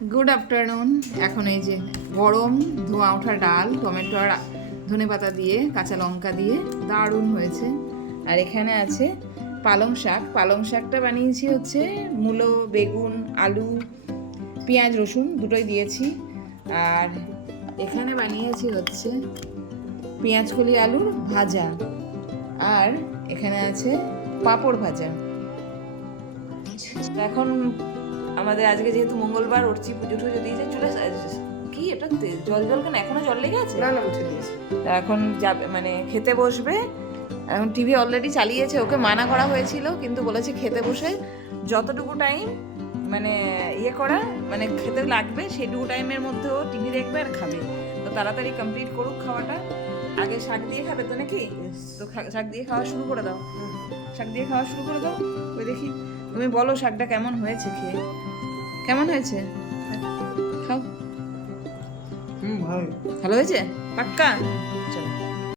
Good afternoon. এখন এই যে গরম ধোঁয়া ওঠা ডাল, টমেটো আর ধনেপাতা দিয়ে, কাঁচা লঙ্কা দিয়ে দারুণ হয়েছে। আর এখানে আছে পালং শাক। পালং শাকটা বানিয়েছি হচ্ছে মূলো, বেগুন, আলু, পেঁয়াজ, রসুন দুটোই দিয়েছি। আর এখানে বানিয়েছি হচ্ছে পেঁয়াজকলি আলুর ভাজা। আর এখানে আছে পাঁপড় ভাজা। এখন আমাদের আজকে যেহেতু মঙ্গলবার উঠছি, পুজো টুজো দিয়েছে, চলে কি এটা জল জল কেন, এখনো জল লেগে আছে? না না উঠে দিয়েছে। তা এখন যাবে মানে খেতে বসবে। এখন টিভি অলরেডি চালিয়েছে, ওকে মানা করা হয়েছিল কিন্তু বলেছে খেতে বসে যতটুকু টাইম মানে ইয়ে করা মানে খেতে লাগবে সেইটুকু টাইমের মধ্যে ও টিভি দেখবে আর খাবে। তো তাড়াতাড়ি কমপ্লিট করুক খাওয়াটা। আগে শাক দিয়ে খাবে তো নাকি? তো শাক দিয়ে খাওয়া শুরু করে দাও, শাক দিয়ে খাওয়া শুরু করে দাও। ওই দেখি তুমি বলো শাকটা কেমন হয়েছে, খেয়ে কেমন হয়েছে? খাও। ভাই ভালো হয়েছে পাক্কা? চলো।